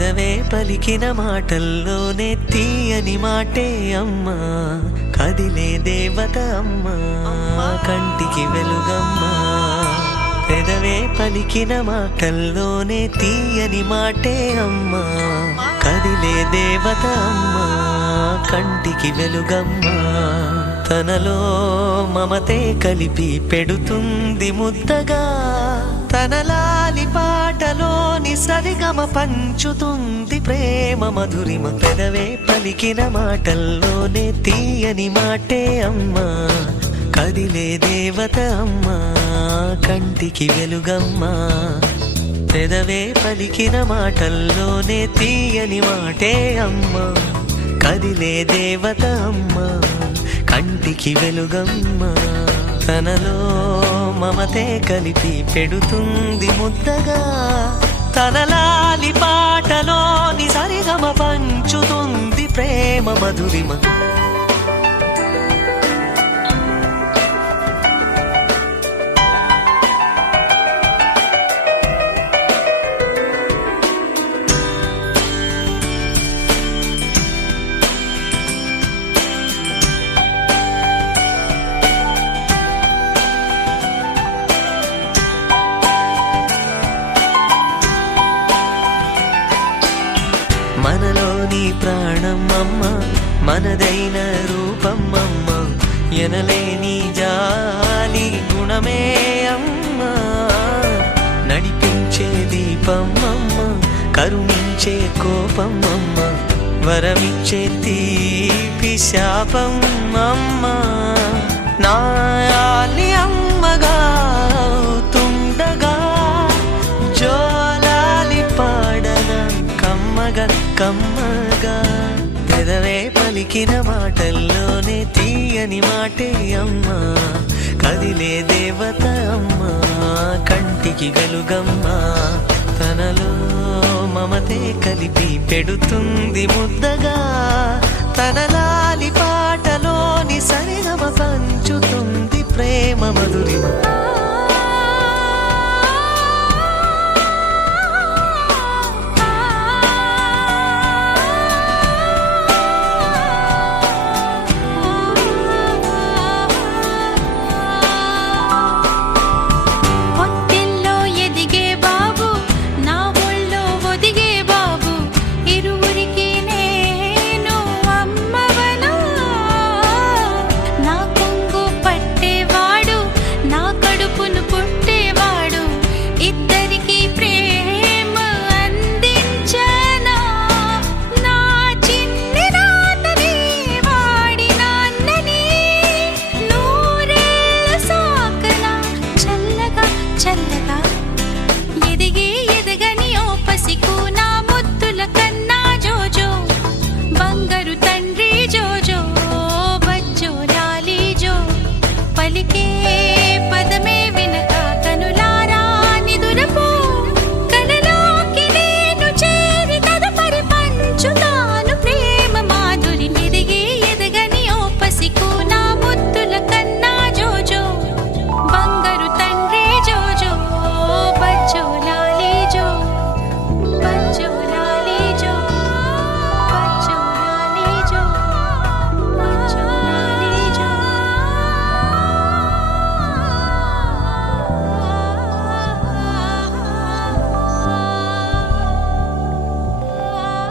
పెదవే పలికిన మాటల్లోనే తీయని మాటే అమ్మా, కదిలే దేవత అమ్మా, కంటికి వెలుగమ్మా. పెదవే పలికిన మాటల్లోనే తీయని మాటే అమ్మా, కదిలే దేవత అమ్మా, కంటికి వెలుగమ్మా. తనలో మమతే కలిపి పెడుతుంది ముద్దగా, తనలాలి పాటలోని సరిగమ పంచుతుంది ప్రేమ మధురిమ. పెదవే పలికిన మాటల్లోనే తీయని మాటే అమ్మా, కదిలే దేవత అమ్మా, కంటికి వెలుగమ్మా. పెదవే పలికిన మాటల్లోనే తీయని మాటే అమ్మా, కదిలే దేవత అమ్మా, కంటికి వెలుగమ్మా. తనలో మమతే కలిపి పెడుతుంది ముద్దగా, తనలాలి పాటలోని సరిగమ పంచుతుంది ప్రేమ మధురిమ. మనలోని ప్రాణం అమ్మ, మనదైన రూపం అమ్మ, ఎనలేని జాలి గుణమే అమ్మ. నడిపించే దీపం అమ్మ, కరుణించే కోపం అమ్మ, వరమిచ్చే తీపి శాపం అమ్మ. నాయాలి అమ్మగా తుండగా, జోలాలి పాడన కమ్మగా కమ్మగా. పెదవే పలికిన మాటల్లోనే తీయని మాటే అమ్మా, కదిలే దేవత అమ్మా, కంటికి వెలుగమ్మా. తనలో మమతే కలిపి పెడుతుంది ముద్దగా, తనలాలి పాటలోని సరిగమ పంచుతుంది ప్రేమ మధురిమ.